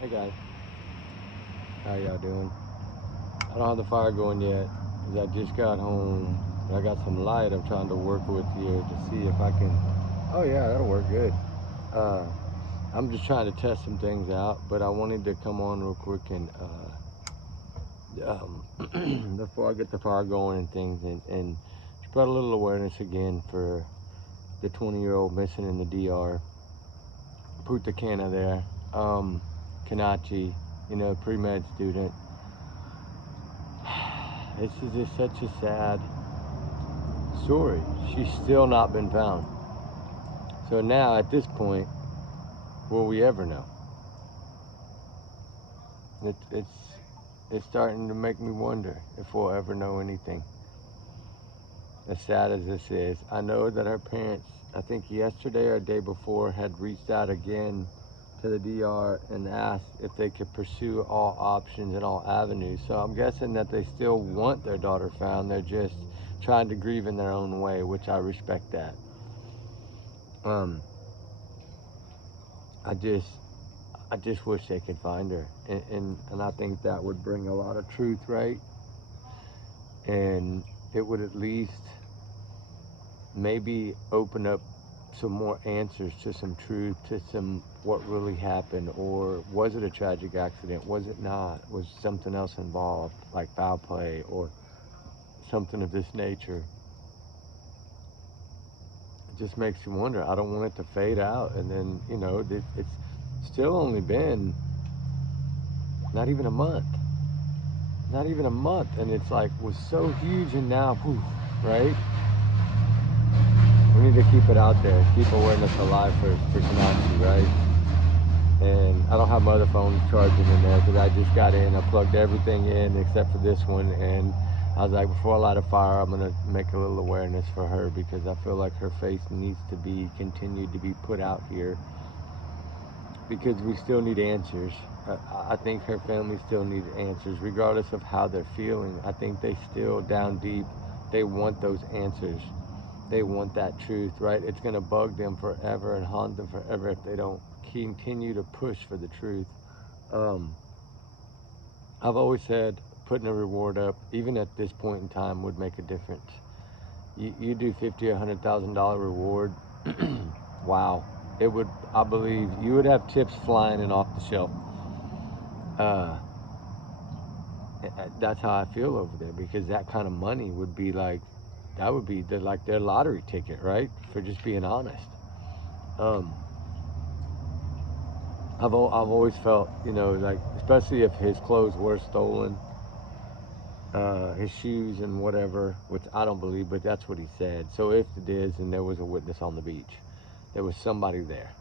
Hey guys, how y'all doing? I don't have the fire going yet because I just got home. But I got some light I'm trying to work with here to see if I can. Oh yeah, that'll work good. Uh, I'm just trying to test some things out, but I wanted to come on real quick and before I get the fire going and things, and spread a little awareness again for the 20-year-old missing in the DR. Punta Cana there, Konanki, pre-med student. This is just such a sad story. She's still not been found. So now, at this point, will we ever know? It's starting to make me wonder if we'll ever know anything. As sad as this is, I know that her parents, I think yesterday or day before, had reached out again to the DR and asked if they could pursue all options and all avenues. So I'm guessing that they still want their daughter found. They're just trying to grieve in their own way, which I respect that. Um, I just wish they could find her, and I think that would bring a lot of truth, right? And it would at least maybe open up some more answers to some truth, to some what really happened, or was it a tragic accident? Was it not? Was something else involved, like foul play or something of this nature? It just makes you wonder. I don't want it to fade out, and then it's still only been not even a month. Not even a month, and it's like was so huge, and now poof, right? We need to keep it out there, keep awareness alive for Konanki, right? And I don't have my other phone charging in there because I just got in. I plugged everything in except for this one, and I was like, before I light a fire, I'm gonna make a little awareness for her because I feel like her face needs to be continued to be put out here because we still need answers. I think her family still needs answers, regardless of how they're feeling. I think they still, down deep, they want those answers. They want that truth, right? It's going to bug them forever and haunt them forever if they don't continue to push for the truth. Um, I've always said putting a reward up, even at this point in time, would make a difference. You do $50 or $100,000 reward, wow. It would, I believe, you would have tips flying and off the shelf. Uh, that's how I feel over there because that kind of money would be like, that would be like their lottery ticket, right? For just being honest. Um, I've always felt, like especially if his clothes were stolen, his shoes and whatever, which I don't believe, but that's what he said. So if it is, and there was a witness on the beach, there was somebody there,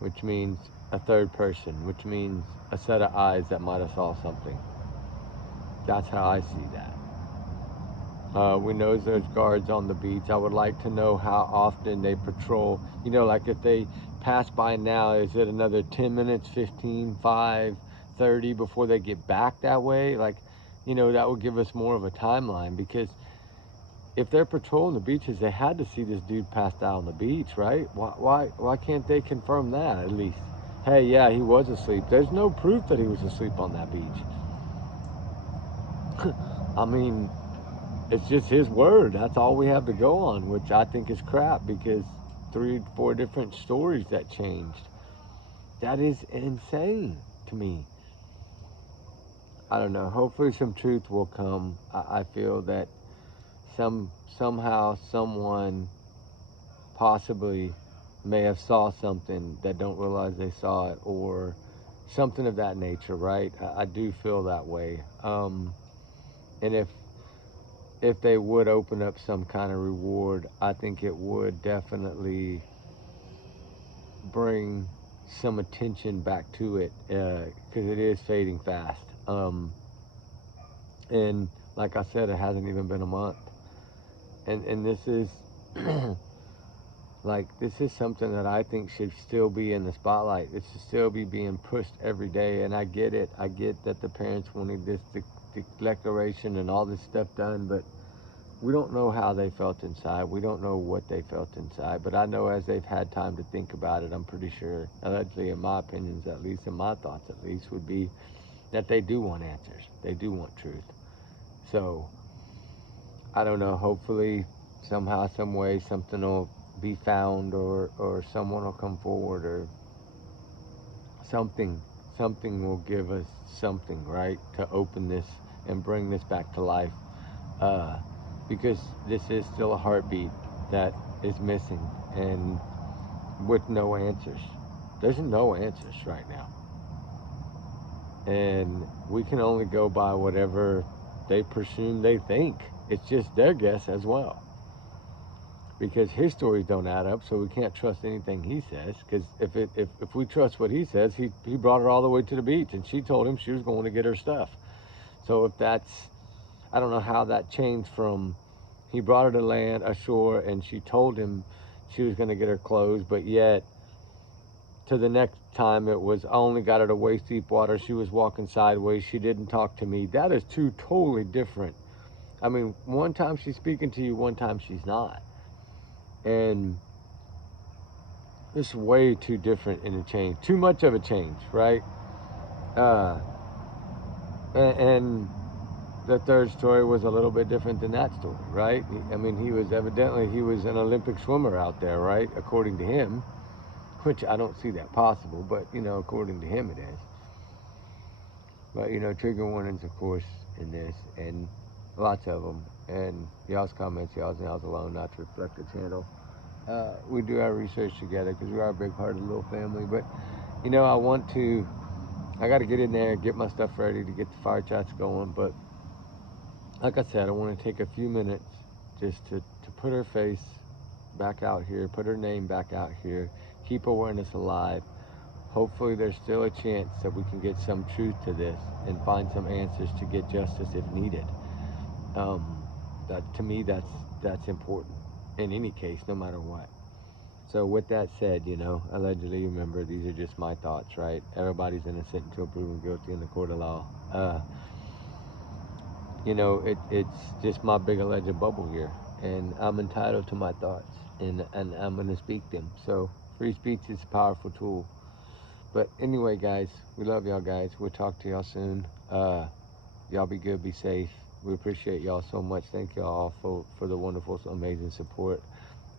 which means a third person, which means a set of eyes that might have saw something. That's how I see that. We know there's guards on the beach. I would like to know how often they patrol. Like if they pass by now, is it another 10 minutes, 15, 5, 30 before they get back that way? Like, that would give us more of a timeline because if they're patrolling the beaches, they had to see this dude passed out on the beach, right? Why can't they confirm that at least? Hey, yeah, he was asleep. There's no proof that he was asleep on that beach. I mean, it's just his word. That's all we have to go on, which I think is crap because 3, 4 different stories that changed. That is insane to me. I don't know. Hopefully some truth will come. I feel that somehow someone possibly may have saw something that don't realize they saw it or something of that nature, right? I do feel that way. And if they would open up some kind of reward, I think it would definitely bring some attention back to it because it is fading fast. And like I said, it hasn't even been a month. And this is this is something that I think should still be in the spotlight. It should still be being pushed every day. And I get it. I get that the parents wanted this declaration and all this stuff done, but We don't know how they felt inside. We don't know what they felt inside. But I know as they've had time to think about it, I'm pretty sure, allegedly in my opinions at least, in my thoughts at least, would be that they do want answers. They do want truth. So, I don't know, hopefully somehow, some way, something will be found, or someone will come forward, or something will give us something, right, to open this and bring this back to life, uh, because this is still a heartbeat that is missing, and with no answers. There's no answers right now, and we can only go by whatever they presume they think. It's just their guess as well, because his stories don't add up, so we can't trust anything he says. Because if we trust what he says, he brought her all the way to the beach, and she told him she was going to get her stuff. So if that's, I don't know how that changed from he brought her to land, ashore, and she told him she was going to get her clothes, but yet to the next time it was, I only got her to waist deep water, she was walking sideways, she didn't talk to me. That is two totally different. I mean, one time she's speaking to you, one time she's not. And it's way too different in a change. Too much of a change, right? Uh, and the third story was a little bit different than that story, right? I mean, he was an Olympic swimmer out there, right? According to him, which I don't see that possible, but according to him it is. But trigger warnings, of course, in this, and lots of them. And y'all's comments, y'all's alone, not to reflect the channel. We do our research together because we are a big part of the little family. But I got to get in there, get my stuff ready to get the fire chats going. But like I said, I want to take a few minutes just to put her face back out here, put her name back out here, keep awareness alive. Hopefully there's still a chance that we can get some truth to this and find some answers to get justice if needed. That, to me, that's important in any case, no matter what. So with that said, allegedly, remember, these are just my thoughts, right? Everybody's innocent until proven guilty in the court of law. It's just my big alleged bubble here, and I'm entitled to my thoughts, and I'm going to speak them. So free speech is a powerful tool. But anyway, guys, we love y'all, guys. We'll talk to y'all soon. Y'all be good, be safe. We appreciate y'all so much. Thank y'all for the wonderful, amazing support.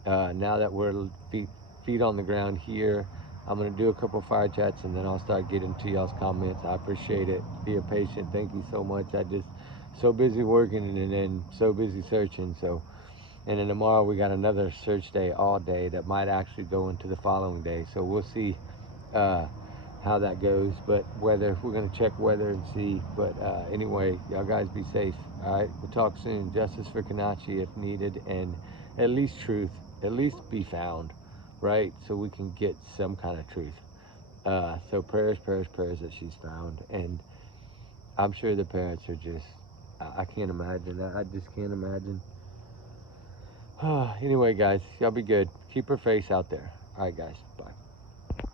Now that we're feet on the ground here, I'm going to do a couple fire chats, and then I'll start getting to y'all's comments. I appreciate it. Be patient. Thank you so much. I just so busy working and then so busy searching. And then tomorrow we got another search day all day that might actually go into the following day. So we'll see how that goes. But we're going to check weather and see. But anyway, y'all guys be safe. All right, we'll talk soon. Justice for Konanki if needed, and at least truth, at least be found, right? So we can get some kind of truth. So prayers that she's found. And I'm sure the parents are just, I can't imagine that. I just can't imagine. Anyway, guys, y'all be good. Keep her face out there. All right, guys. Bye.